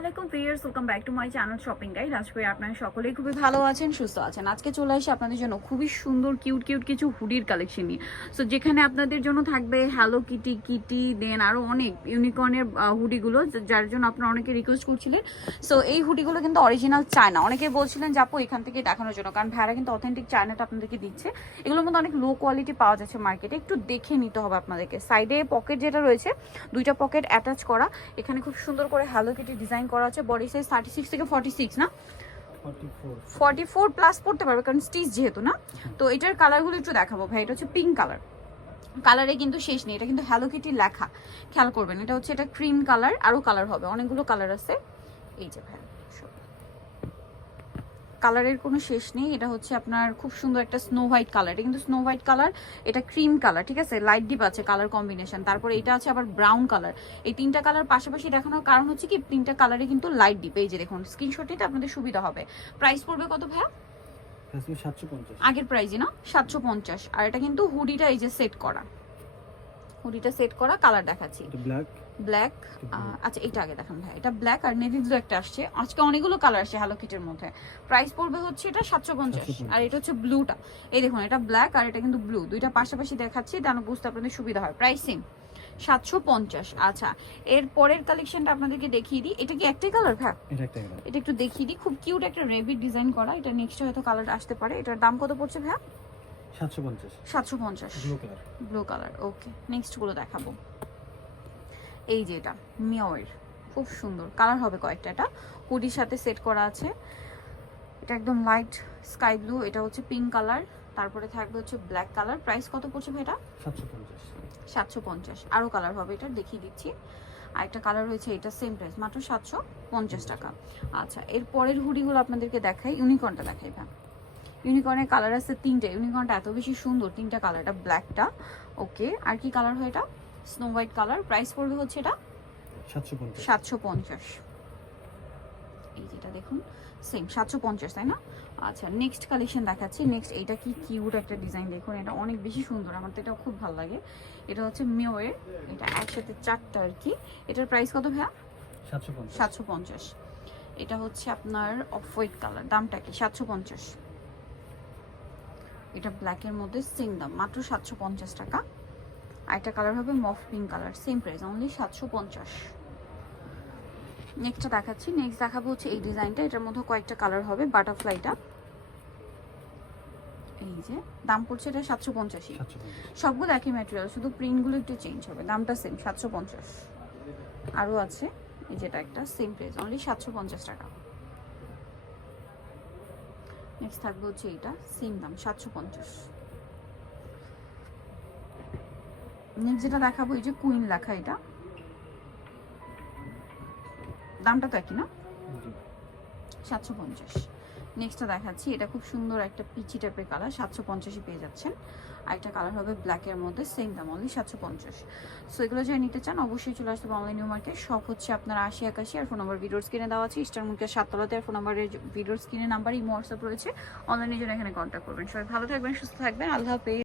আলাইকুম viewers, welcome back to my channel shopping guide. আশা করি আপনারা সকলেই খুবই ভালো আছেন, সুস্থ আছেন। আজকে চলে আসি আপনাদের জন্য খুবই সুন্দর কিউট কিছু হুডির কালেকশন নিয়ে। সো যেখানে আপনাদের জন্য থাকবে হ্যালো কিটি দেন আরও অনেক ইউনিকর্নের হুডিগুলো, যার জন্য আপনারা অনেকে রিকোয়েস্ট করছিলেন। সো এই হুডিগুলো কিন্তু অরিজিনাল চায়না। অনেকে বলছিলেন যে আপু এখান থেকে দেখানোর জন্য, কারণ ভাইরা কিন্তু অথেন্টিক চায়নাটা আপনাদেরকে দিচ্ছে। এগুলোর মধ্যে অনেক লো কোয়ালিটি পাওয়া যাচ্ছে মার্কেটে, একটু দেখে নিতে হবে আপনাদেরকে। সাইডে পকেট যেটা রয়েছে, দুইটা পকেট অ্যাটাচ করা, এখানে খুব সুন্দর করে হ্যালো কিটি ডিজাইন করা আছে। বডি সাইজ 36 থেকে 46 না, 44 প্লাস পড়তে পারবে, কারণ স্টিচ যেহেতু না। তো এটার কালারগুলো একটু দেখাবো ভাই। এটা হচ্ছে পিঙ্ক কালার, কালারে কিন্তু শেষ নেই, এটা কিন্তু হ্যালো কিটি লেখা, খেয়াল করবেন। এটা হচ্ছে এটা ক্রিম কালার, আরও কালার হবে, অনেকগুলো কালার আছে। এই যে ভাই কালারের কোনো শেষ নেই। এটা হচ্ছে আপনার খুব সুন্দর একটা স্নো হোয়াইট কালার, এটা কিন্তু স্নো হোয়াইট কালার, এটা ক্রিম কালার, ঠিক আছে, লাইট ডিপ আছে কালার কম্বিনেশন। তারপরে এটা আছে আবার ব্রাউন কালার। এই তিনটা কালার পাশাপাশি দেখানোর কারণ হচ্ছে কি, তিনটা কালারে কিন্তু লাইট ডিপ। এই যে দেখুন, স্ক্রিনশট নিতে আপনাদের সুবিধা হবে। প্রাইস পড়বে কত ভাইয়া? 750 আগের প্রাইসই না, 750। আর এটা কিন্তু হুডিটা এই যে সেট করা, হুডিটা সেট করা। কালার দেখাচ্ছি, ব্ল্যাক। আচ্ছা এটা আগে দেখান ভাই। এটা ব্ল্যাক আর নেভি ব্লু একটা আসছে। আজকে অনেকগুলো কালার আসছে হ্যালো কিটের মধ্যে। প্রাইস পড়বে হচ্ছে এটা 750। আর এটা হচ্ছে ব্লুটা, এই দেখুন, এটা ব্ল্যাক আর এটা কিন্তু ব্লু, দুইটা পাশাপাশি দেখাচ্ছি, যেন বুঝতে আপনাদের সুবিধা হয়। Price same, 750। আচ্ছা, এর পরের কালেকশনটা আপনাদেরকে দেখিয়ে দিই। এটা কি একটাই কালার ভাই? এটা একটু দেখিয়ে দিই। খুব কিউট একটা রেবিট ডিজাইন করা। এটা নেক্সট হয়তো কালার আসতে পারে। এটার দাম কত পড়ছে ভাই? 750 ব্লু কালার। ওকে, নেক্সট গুলো দেখাবো। এই যে এটা মিওয়ের, খুব সুন্দর কালার হবে কয়েকটা। এটা হুডির সাথে সেট করা আছে। এটা একদম লাইট স্কাই ব্লু, এটা হচ্ছে পিঙ্ক কালার, তারপরে থাকবে হচ্ছে ব্ল্যাক কালার। প্রাইস কত পড়ছে ভাই এটা? 750। আরও কালার হবে, এটা দেখিয়ে দিচ্ছি। আর একটা কালার রয়েছে, এটা সেম প্রাইস, মাত্র 750 টাকা। আচ্ছা, এর পরের হুডিগুলো আপনাদেরকে দেখাই। ইউনিকর্নটা দেখাই ভাই। ইউনিকর্নের কালার আছে তিনটে। ইউনিকর্নটা এত বেশি সুন্দর, তিনটা কালার। এটা ব্ল্যাকটা, ওকে। আর কি কালার হয় এটা? Snow white colour. প্রাইস পড়বে হচ্ছে এটা 750। এই যেটা দেখুন, সেম 750, তাই না? আচ্ছা, নেক্সট কালেকশন দেখাচ্ছি। নেক্সট এইটা কি কিউট একটা ডিজাইন, দেখুন, এটা অনেক বেশি সুন্দর, আমার তো এটা খুব ভালো লাগে। এটা হচ্ছে মিওয়ের, এটা একসাথে চারটা আর কি। এটার প্রাইস কত ভাইয়া? 750। এটা হচ্ছে আপনার অফ হোয়াইট কালার, দামটা কি? 750। এটা ব্ল্যাকের মধ্যে সেম দাম, মাত্র 750 টাকা। আরেকটা কালার হবে মফ pink colour, same price, only 750। নেক্সটটা দেখাচ্ছি। নেক্সট দেখাবো হচ্ছে এই ডিজাইনটা। এটার মধ্যে কয়েকটা কালার হবে। বাটারফ্লাইটা, এই যে দাম পড়ছে এটা 750। সবগুলো একই ম্যাটেরিয়াল, শুধু প্রিন্টগুলো একটু চেঞ্জ হবে। দামটা সেম, 750। আরও আছে, এই যেটা একটা সেম প্রাইস, অনলি 750 টাকা। নেক্সট থাকবে হচ্ছে এইটা, সেম দাম 750। নেক্সট যেটা দেখাবো, এই যে কুইন লেখা, এটা দামটা তো একই না, 750। নেক্সটটা দেখাচ্ছি। এটা খুব সুন্দর একটা পিচি টাইপের কালার, 750 পেয়ে যাচ্ছেন। আর একটা কালার হবে ব্ল্যাকের মধ্যে, সেম দাম, অনলি 750। সো এগুলো যারা নিতে চান অবশ্যই চলে আসতে হবে অনলাইন নিউ মার্কেট। সব হচ্ছে আপনার 8081। আর ফোন নাম্বার ভিডিওর স্ক্রিনে দেওয়া আছে। ইস্টার মুখের 7তলাতে। আর ফোন নাম্বারের ভিডিওর স্ক্রিনে নাম্বার, ইমো হোয়াটসঅ্যাপ রয়েছে। অনলাইনে জন্য এখানে কন্ট্যাক্ট করবেন। সবাই ভালো থাকবেন, সুস্থ থাকবেন, আল্লাহ হাফেজ।